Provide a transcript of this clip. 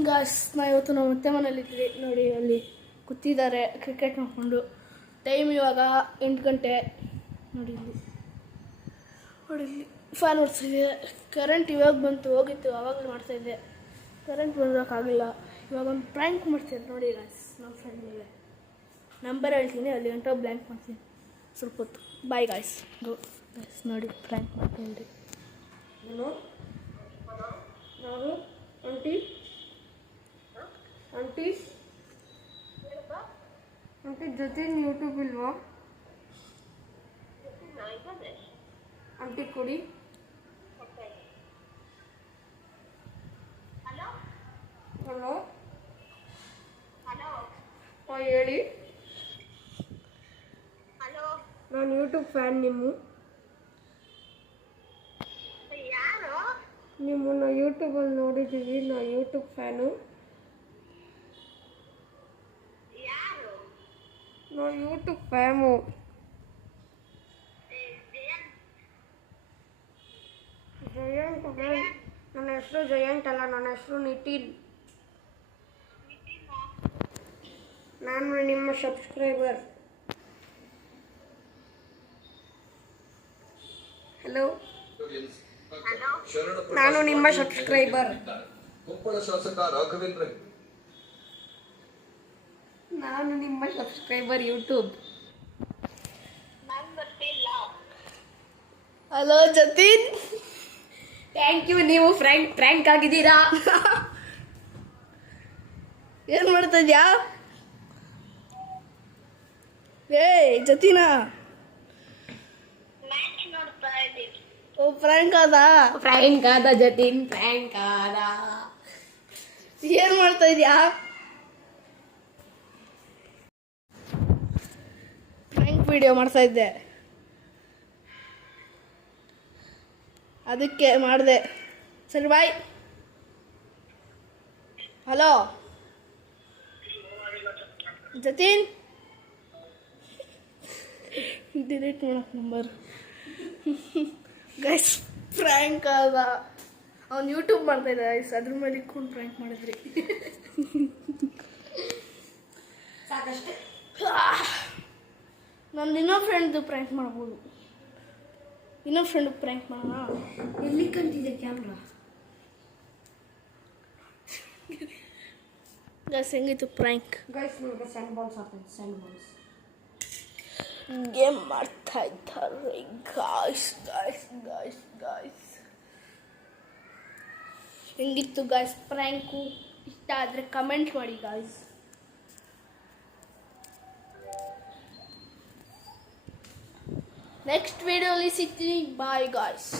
Morning guys. ಇವತ್ತು ನಾವು ಮತ್ತೆ ಮನೇಲಿದ್ವಿ ನೋಡಿ, ಅಲ್ಲಿ ಕೂತಿದ್ದಾರೆ ಕ್ರಿಕೆಟ್ ನೋಡಿಕೊಂಡು. ಟೈಮ್ ಇವಾಗ 8 ಗಂಟೆ ನೋಡಿ. ಇಲ್ಲಿ ಫ್ಯಾನ್ ಓಡಿಸಿದೆ. ಕರೆಂಟ್ ಇವಾಗ ಬಂತು, ಹೋಗಿತ್ತು ಆವಾಗಲೇ ಮಾಡ್ತಾಯಿದ್ದೆ. ಕರೆಂಟ್ ಬರೋಕ್ಕಾಗಲಿಲ್ಲ. ಇವಾಗ ಒಂದು ಪ್ರ್ಯಾಂಕ್ ಮಾಡ್ತೀನಿ ನೋಡಿ ಗಾಯ್ಸ್. ನಮ್ಮ ಫ್ರೆಂಡ್ ಮೇಲೆ ನಂಬರ್ ಹೇಳ್ತೀನಿ, ಅಲ್ಲಿ ಗಂಟ ಬ್ಲ್ಯಾಂಕ್ ಮಾಡ್ತೀನಿ ಸ್ವಲ್ಪ ಹೊತ್ತು. Bye guys. ಗಾಯ್ಸ್ ನೋಡಿ ಪ್ರ್ಯಾಂಕ್ ಮಾಡ್ತೀನಿ ರೀ. ನಾನು ಆಂಟಿ ಜೊತೆ ಯೂಟ್ಯೂಬ್ ಇಲ್ವಾ ಆಂಟಿ ಕೊಡಿ. ಹಲೋ ಹಾಂ ಹೇಳಿ. ನಾನು ಯೂಟ್ಯೂಬ್ ಫ್ಯಾನ್. ನಿಮ್ಮನ್ನ ಯೂಟ್ಯೂಬಲ್ಲಿ ನೋಡಿದ್ದೀವಿ. ನಾ ಯೂಟ್ಯೂಬ್ ಫ್ಯಾನು. ನಾ ಯೂಟ್ಯೂಬ್ ಫ್ಯಾನು. ಜಯಂತ್. ನನ್ನ ಹೆಸರು ಜಯಂತ್ ಅಲ್ಲ, ನನ್ನ ಹೆಸರು ನಿತಿನ್. ನಾನು ನಿಮ್ಮ ಸಬ್ಸ್ಕ್ರೈಬರ್. ಹಲೋ, ನಾನು ನಿಮ್ಮ ಸಬ್ಸ್ಕ್ರೈಬರ್. ಕೊಪ್ಪಳ ಶಾಸಕ ರಾಘವೇಂದ್ರ. ನಾನು ನಿಮ್ಮ subscriber YouTube. Hello Jatin, thank you. ನೀವು ಫ್ರ್ಯಾಂಕ್ ಆಗಿದ್ದೀರಾ. ಏನು ಮಾಡ್ತಾ ಇದ್ಯಾ? ಜತಿನಾ, ಓ ಫ್ರ್ಯಾಂಕ್ ಆದ ಜತಿನ್, ಫ್ರ್ಯಾಂಕ್ ಆದ. ಏನು ಮಾಡ್ತಾ ಇದ್ಯಾ? ಫ್ರ್ಯಾಂಕ್ ವಿಡಿಯೋ ಮಾಡ್ತಾ ಇದ್ದೆ, ಅದಕ್ಕೆ ಮಾಡಿದೆ. ಸರಿ ಬಾಯ್. ಹಲೋ ಜತಿನ್, ಡಿಲೀಟ್ ಮಾಡಕ್ಕೆ ನಂಬರ್. ಗೈಸ್ ಫ್ರ್ಯಾಂಕ್ ಅದ. ಅವ್ನು ಯೂಟ್ಯೂಬ್ ಮಾಡ್ತಾ ಇದ್ದ ಗೈಸ್, ಅದ್ರ ಮೇಲೆ ಇಟ್ಕೊಂಡು ಫ್ರ್ಯಾಂಕ್ ಮಾಡಿದ್ರಿ. ಸಾಕಷ್ಟೇ. ನಾನು ಇನ್ನೊಂದು ಫ್ರೆಂಡ್ದು ಪ್ರ್ಯಾಂಕ್ ಮಾಡ್ಬೋದು. ಇನ್ನೊಂದು ಫ್ರೆಂಡ್ ಪ್ರ್ಯಾಂಕ್ ಮಾಡೋಣ. ಎಲ್ಲಿ ಕಂಟಿದೆ ಕ್ಯಾಮ್ರಾ? ಗೈಸ್ ಹೆಂಗಿತ್ತು ಪ್ರ್ಯಾಂಕ್? ಗೈಸ್ ನಿಮಗೆ ಸ್ಯಾಂಡ್ ಬಾಲ್ಸ್ ಆಗ್ತದೆ. ಸ್ಯಾಂಡ್ ಬಾಲ್ಸ್ ಗೇಮ್ ಮಾಡ್ತಾ ಇದ್ದಾರೆ ಗಾಯ್ಸ್. ಹೆಂಗಿತ್ತು ಗಾಯ್ಸ್ ಪ್ರ್ಯಾಂಕು? ಇಷ್ಟ ಆದರೆ ಕಮೆಂಟ್ ಮಾಡಿ ಗಾಯ್ಸ್. ನೆಕ್ಸ್ಟ್ ವಿಡಿಯೋಲಿ ಸಿಗ್ತೀನಿ. Bye guys.